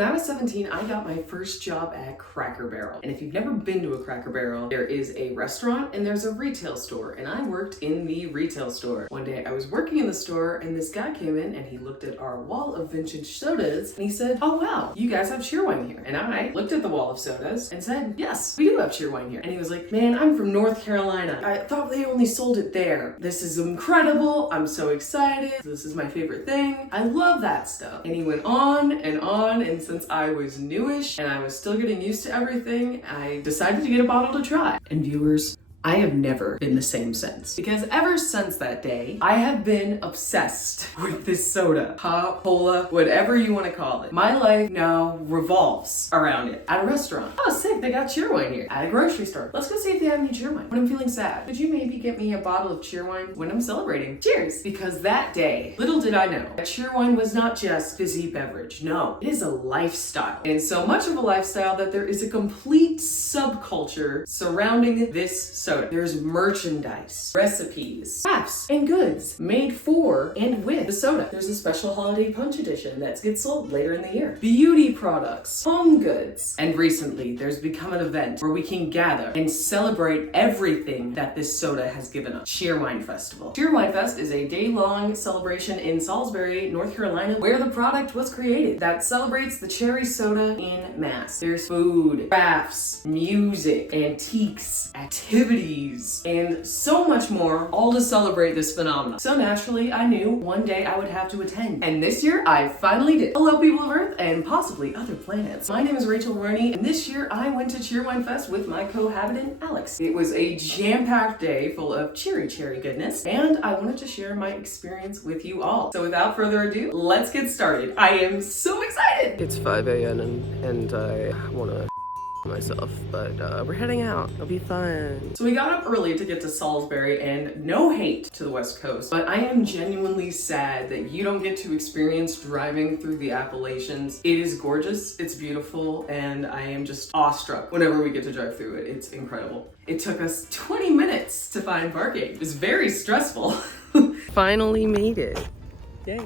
When I was 17, I got my first job at Cracker Barrel. And if you've never been to a Cracker Barrel, there is a restaurant and there's a retail store. And I worked in the retail store. One day I was working in the store and this guy came in and he looked at our wall of vintage sodas and he said, "Oh wow, you guys have Cheerwine here." And I looked at the wall of sodas and said, "Yes, we do have Cheerwine here." And he was like, "Man, I'm from North Carolina. I thought they only sold it there. This is incredible. I'm so excited. This is my favorite thing. I love that stuff." And he went on, and since I was newish and I was still getting used to everything, I decided to get a bottle to try. And viewers, I have never been the same since. Because ever since that day, I have been obsessed with this soda. Pop, cola, whatever you want to call it. My life now revolves around it. At a restaurant. Oh, sick, they got Cheerwine here. At a grocery store. Let's go see if they have any Cheerwine. When I'm feeling sad, could you maybe get me a bottle of Cheerwine when I'm celebrating? Cheers! Because that day, little did I know, that Cheerwine was not just fizzy beverage. No, it is a lifestyle. And so much of a lifestyle that there is a complete subculture surrounding this soda. There's merchandise, recipes, crafts, and goods made for and with the soda. There's a special holiday punch edition that gets sold later in the year. Beauty products, home goods, and recently there's become an event where we can gather and celebrate everything that this soda has given us. Cheerwine Festival. Cheerwine Fest is a day-long celebration in Salisbury, North Carolina, where the product was created that celebrates the cherry soda in mass. There's food, crafts, music, antiques, activities, and so much more, all to celebrate this phenomenon. So naturally, I knew one day I would have to attend. And this year, I finally did. Hello, people of Earth, and possibly other planets. My name is Rachel-Roni, and this year I went to Cheerwine Fest with my cohabitant, Alex. It was a jam-packed day full of cherry goodness, and I wanted to share my experience with you all. So without further ado, let's get started. I am so excited! It's 5 a.m. and I want to myself, but we're heading out. It'll be fun. So we got up early to get to Salisbury, and no hate to the West Coast, but I am genuinely sad that you don't get to experience driving through the Appalachians. It is gorgeous, it's beautiful, and I am just awestruck whenever we get to drive through it. It's incredible. It took us 20 minutes to find parking. It was very stressful. Finally made it. Yay.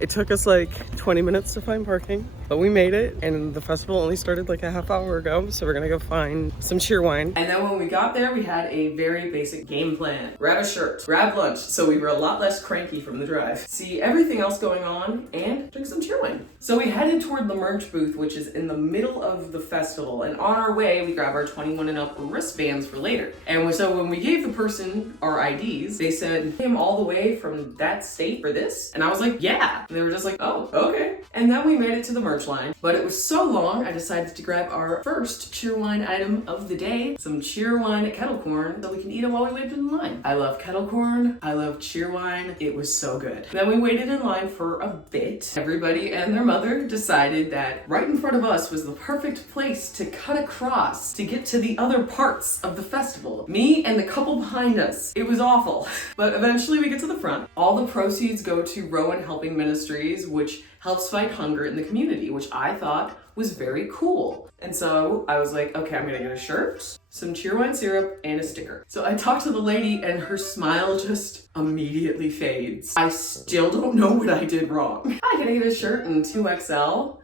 It took us like 20 minutes to find parking, but we made it, and the festival only started like a half hour ago, so we're gonna go find some Cheerwine. And then when we got there, we had a very basic game plan. Grab a shirt, grab lunch, so we were a lot less cranky from the drive. See everything else going on, and drink some Cheerwine. So we headed toward the merch booth, which is in the middle of the festival, and on our way, we grab our 21 and up wristbands for later. And so when we gave the person our IDs, they said, "Came all the way from that state for this?" And I was like, "Yeah." And they were just like, "Oh, okay." And then we made it to the merch line, but it was so long, I decided to grab our first Cheerwine item of the day, some Cheerwine kettle corn, so we can eat it while we wait in line. I love kettle corn. I love Cheerwine. It was so good. Then we waited in line for a bit. Everybody and their mother decided that right in front of us was the perfect place to cut across to get to the other parts of the festival. Me and the couple behind us. It was awful. But eventually we get to the front. All the proceeds go to Rowan Helping Ministries, which helps fight hunger in the community, which I thought was very cool. And so I was like, okay, I'm gonna get a shirt, some Cheerwine syrup, and a sticker. So I talked to the lady and her smile just immediately fades. I still don't know what I did wrong. I can get a shirt in 2XL,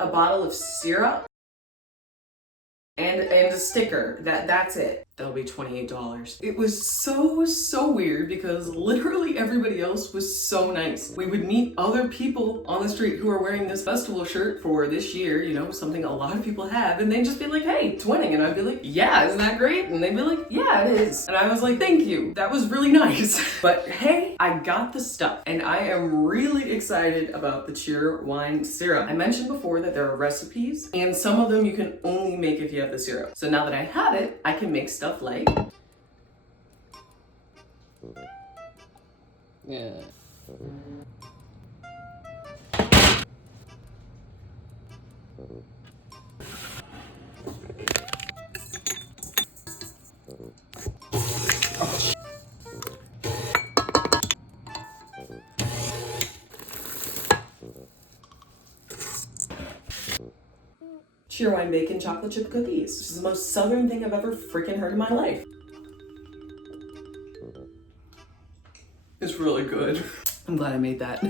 a bottle of syrup, and a sticker. That's it. That'll be $28. It was so weird because literally everybody else was so nice. We would meet other people on the street who are wearing this festival shirt for this year, you know, something a lot of people have, and they'd just be like, "Hey, it's winning." And I'd be like, "Yeah, isn't that great?" And they'd be like, "Yeah, it is." And I was like, "Thank you. That was really nice." But hey, I got the stuff, and I am really excited about the Cheerwine syrup. I mentioned before that there are recipes, and some of them you can only make if you have the syrup. So now that I have it, I can make stuff like Cheerwine bacon chocolate chip cookies, which is the most southern thing I've ever freaking heard in my life. It's really good. I'm glad I made that.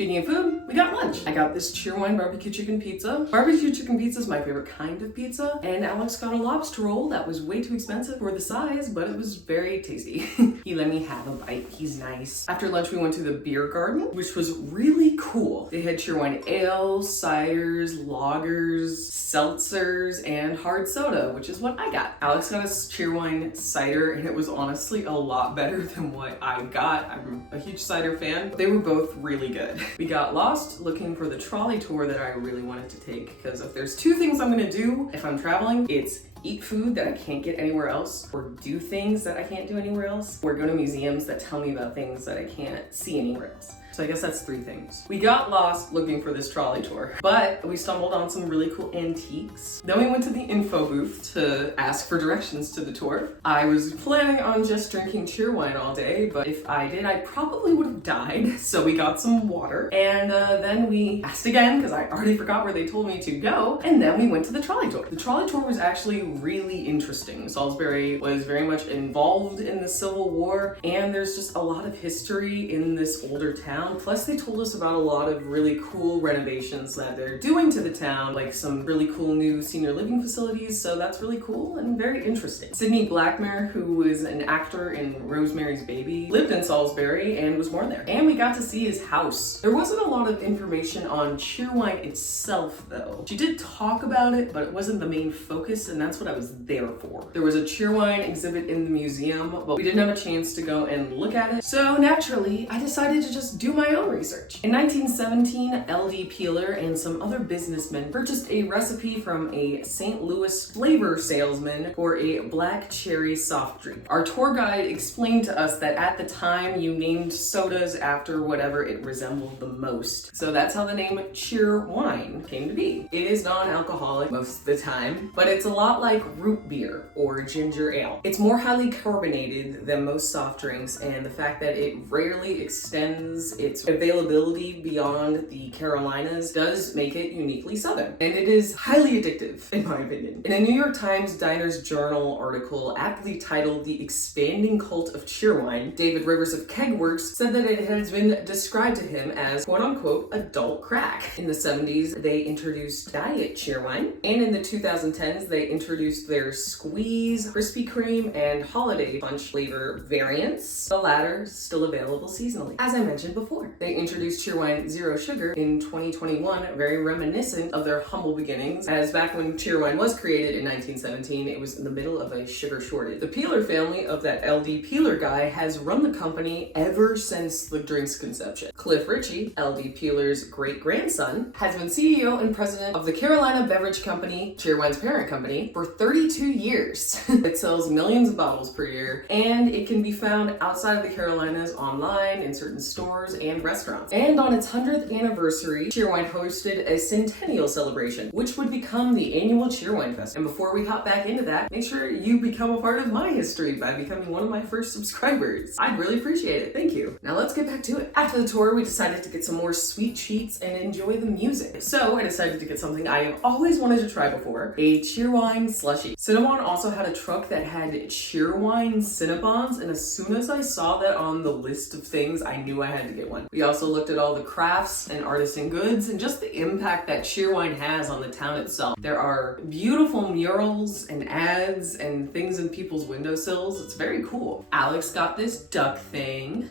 Speaking of food, we got lunch. I got this Cheerwine barbecue chicken pizza. Barbecue chicken pizza is my favorite kind of pizza, and Alex got a lobster roll that was way too expensive for the size, but it was very tasty. He let me have a bite. He's nice. After lunch, we went to the beer garden, which was really cool. They had Cheerwine ale, ciders, lagers, seltzers, and hard soda, which is what I got. Alex got a Cheerwine cider, and it was honestly a lot better than what I got. I'm a huge cider fan. They were both really good. We got lost looking for the trolley tour that I really wanted to take, because if there's two things I'm gonna do if I'm traveling, it's eat food that I can't get anywhere else, or do things that I can't do anywhere else, or go to museums that tell me about things that I can't see anywhere else. So I guess that's three things. We got lost looking for this trolley tour, but we stumbled on some really cool antiques. Then we went to the info booth to ask for directions to the tour. I was planning on just drinking Cheerwine all day, but if I did, I probably would have died. So we got some water, and then we asked again, because I already forgot where they told me to go, and then we went to the trolley tour. The trolley tour was actually really interesting. Salisbury was very much involved in the Civil War, and there's just a lot of history in this older town. Plus, they told us about a lot of really cool renovations that they're doing to the town, like some really cool new senior living facilities, so that's really cool and very interesting. Sydney Blackmore, who is an actor in Rosemary's Baby, lived in Salisbury and was born there. And we got to see his house. There wasn't a lot of information on Cheerwine itself, though. She did talk about it, but it wasn't the main focus, and that's what I was there for. There was a Cheerwine exhibit in the museum, but we didn't have a chance to go and look at it, so naturally, I decided to just do my own research. In 1917, L.D. Peeler and some other businessmen purchased a recipe from a St. Louis flavor salesman for a black cherry soft drink. Our tour guide explained to us that at the time you named sodas after whatever it resembled the most. So that's how the name Cheerwine came to be. It is non-alcoholic most of the time, but it's a lot like root beer or ginger ale. It's more highly carbonated than most soft drinks, and the fact that it rarely extends its availability beyond the Carolinas does make it uniquely Southern. And it is highly addictive, in my opinion. In a New York Times Diners Journal article aptly titled The Expanding Cult of Cheerwine, David Rivers of Kegworks said that it has been described to him as quote-unquote adult crack. In the 70s, they introduced Diet Cheerwine, and in the 2010s, they introduced their Squeeze, Krispy Kreme, and Holiday Punch flavor variants, the latter still available seasonally. As I mentioned before, they introduced Cheerwine Zero Sugar in 2021, very reminiscent of their humble beginnings, as back when Cheerwine was created in 1917, it was in the middle of a sugar shortage. The Peeler family of that L.D. Peeler guy has run the company ever since the drink's conception. Cliff Ritchie, L.D. Peeler's great-grandson, has been CEO and president of the Carolina Beverage Company, Cheerwine's parent company, for 32 years. It sells millions of bottles per year, and it can be found outside of the Carolinas online, in certain stores and restaurants. And on its 100th anniversary, Cheerwine hosted a centennial celebration, which would become the annual Cheerwine Fest. And before we hop back into that, make sure you become a part of my history by becoming one of my first subscribers. I'd really appreciate it. Thank you. Now let's get back to it. After the tour, we decided to get some more sweet treats and enjoy the music. So I decided to get something I have always wanted to try before, a Cheerwine slushie. Cinnabon also had a truck that had Cheerwine Cinnabons, and as soon as I saw that on the list of things, I knew I had to get one. We also looked at all the crafts and artisan goods and just the impact that Cheerwine has on the town itself. There are beautiful murals and ads and things in people's windowsills. It's very cool. Alex got this duck thing.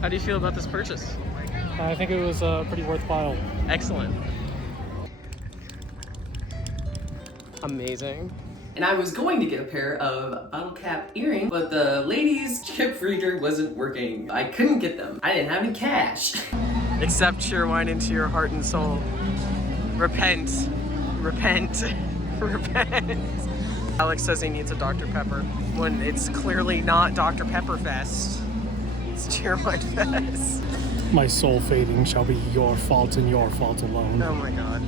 How do you feel about this purchase? I think it was pretty worthwhile. Excellent. Amazing. And I was going to get a pair of bottle cap earrings, but the ladies' chip reader wasn't working. I couldn't get them. I didn't have any cash. Accept Cheerwine into your heart and soul. Repent. Repent. Repent. Alex says he needs a Dr. Pepper when it's clearly not Dr. Pepper Fest. It's Cheerwine Fest. My soul fading shall be your fault and your fault alone. Oh my god.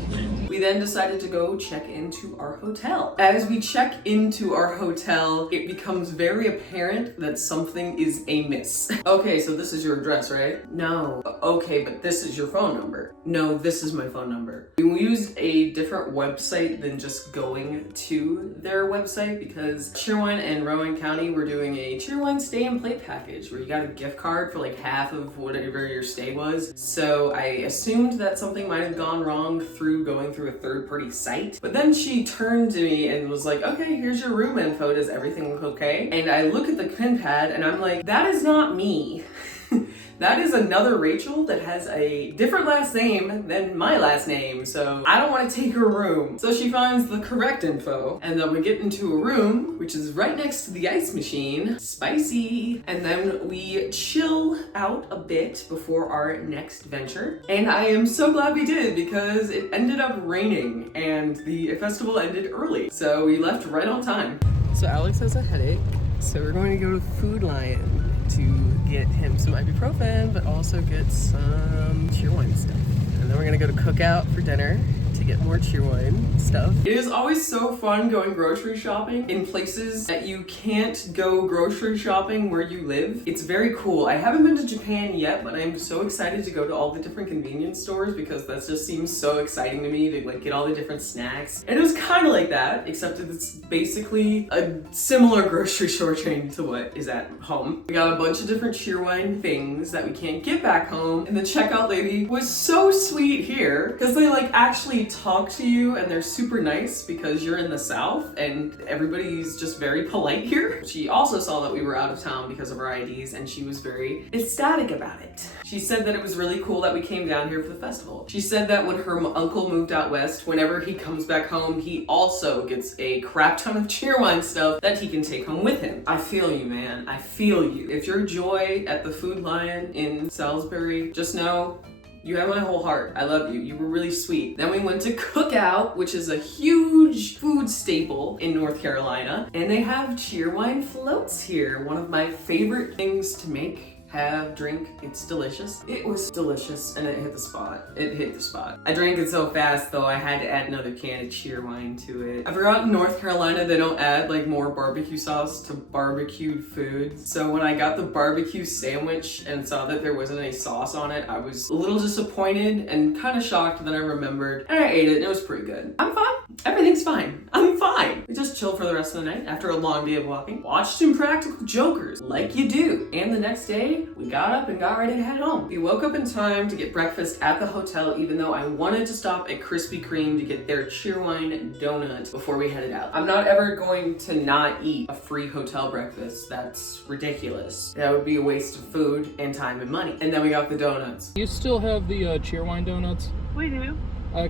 We then decided to go check into our hotel. As we check into our hotel, it becomes very apparent that something is amiss. Okay, so this is your address, right? No. Okay, but this is your phone number. No, this is my phone number. We used a different website than just going to their website because Cheerwine and Rowan County were doing a Cheerwine stay and play package where you got a gift card for like half of whatever your stay was. So I assumed that something might have gone wrong through going through a third-party site. But then she turned to me and was like, okay, here's your room info. Does everything look okay? And I look at the pin pad and I'm like, that is not me. That is another Rachel that has a different last name than my last name, so I don't want to take her room. So she finds the correct info, and then we get into a room, which is right next to the ice machine. Spicy! And then we chill out a bit before our next venture. And I am so glad we did, because it ended up raining, and the festival ended early. So we left right on time. So Alex has a headache, so we're going to go to Food Lion to get him some ibuprofen, but also get some Cheerwine stuff. And then we're gonna go to Cookout for dinner to get more Cheerwine stuff. It is always so fun going grocery shopping in places that you can't go grocery shopping where you live. It's very cool. I haven't been to Japan yet, but I'm so excited to go to all the different convenience stores because that just seems so exciting to me to like get all the different snacks. And it was kind of like that, except it's basically a similar grocery store chain to what is at home. We got a bunch of different Cheerwine things that we can't get back home, and the checkout lady was so sweet here because they like actually talk to you and they're super nice because you're in the South and everybody's just very polite here. She also saw that we were out of town because of our IDs and she was very ecstatic about it. She said that it was really cool that we came down here for the festival. She said that when her uncle moved out west, whenever he comes back home, he also gets a crap ton of Cheerwine stuff that he can take home with him. I feel you, man. I feel you. If you're Joy at the Food Lion in Salisbury, just know you have my whole heart. I love you. You were really sweet. Then we went to Cookout, which is a huge food staple in North Carolina. And they have Cheerwine floats here. One of my favorite things to make. Have, drink, it's delicious. It was delicious and it hit the spot. It hit the spot. I drank it so fast though I had to add another can of Cheerwine to it. I forgot in North Carolina they don't add like more barbecue sauce to barbecued food. So when I got the barbecue sandwich and saw that there wasn't any sauce on it, I was a little disappointed and kind of shocked. Then I remembered and I ate it and it was pretty good. I'm fine. Everything's fine. I'm fine. We just chilled for the rest of the night after a long day of walking. Watched Impractical Jokers like you do. And the next day, we got up and got ready to head home. We woke up in time to get breakfast at the hotel, even though I wanted to stop at Krispy Kreme to get their Cheerwine donut before we headed out. I'm not ever going to not eat a free hotel breakfast. That's ridiculous. That would be a waste of food and time and money. And then we got the donuts. You still have the Cheerwine donuts? We do.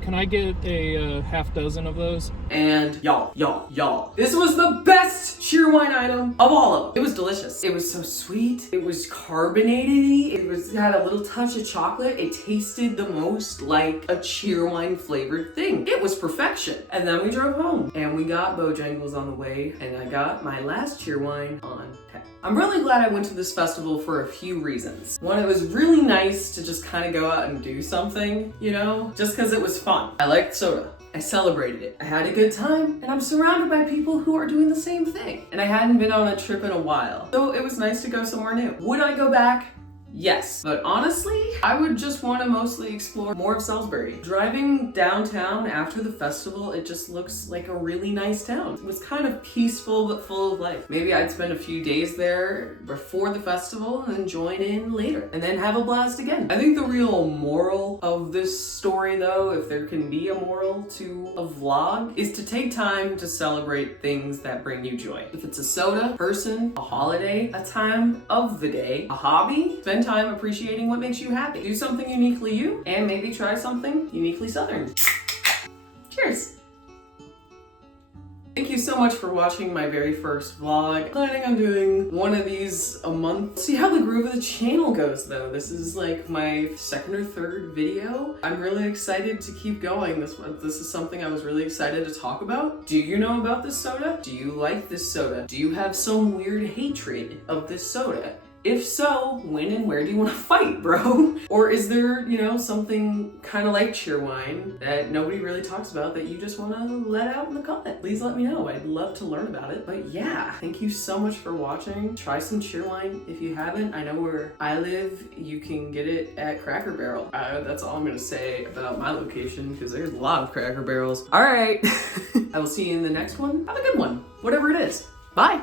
Can I get a half dozen of those? And y'all, this was the best Cheerwine item of all of them. It was delicious. It was so sweet. It was carbonated-y. It had a little touch of chocolate. It tasted the most like a Cheerwine flavored thing. It was perfection. And then we drove home and we got Bojangles on the way and I got my last Cheerwine on tap. I'm really glad I went to this festival for a few reasons. One, it was really nice to just kind of go out and do something, you know, just because it was fun. I liked soda. I celebrated it. I had a good time, and I'm surrounded by people who are doing the same thing. And I hadn't been on a trip in a while, so it was nice to go somewhere new. Would I go back? Yes, but honestly, I would just want to mostly explore more of Salisbury. Driving downtown after the festival, it just looks like a really nice town. It was kind of peaceful but full of life. Maybe I'd spend a few days there before the festival and then join in later and then have a blast again. I think the real moral of this story though, if there can be a moral to a vlog, is to take time to celebrate things that bring you joy. If it's a soda, person, a holiday, a time of the day, a hobby, spend time appreciating what makes you happy. Do something uniquely you, and maybe try something uniquely Southern. Cheers! Thank you so much for watching my very first vlog. Planning on doing one of these a month. See how the groove of the channel goes though. This is like my second or third video. I'm really excited to keep going. This is something I was really excited to talk about. Do you know about this soda? Do you like this soda? Do you have some weird hatred of this soda? If so, when and where do you want to fight, bro? Or is there, you know, something kind of like Cheerwine that nobody really talks about that you just want to let out in the comment? Please let me know. I'd love to learn about it. But yeah, thank you so much for watching. Try some Cheerwine if you haven't. I know where I live, you can get it at Cracker Barrel. That's all I'm going to say about my location because there's a lot of Cracker Barrels. All right, I will see you in the next one. Have a good one, whatever it is. Bye.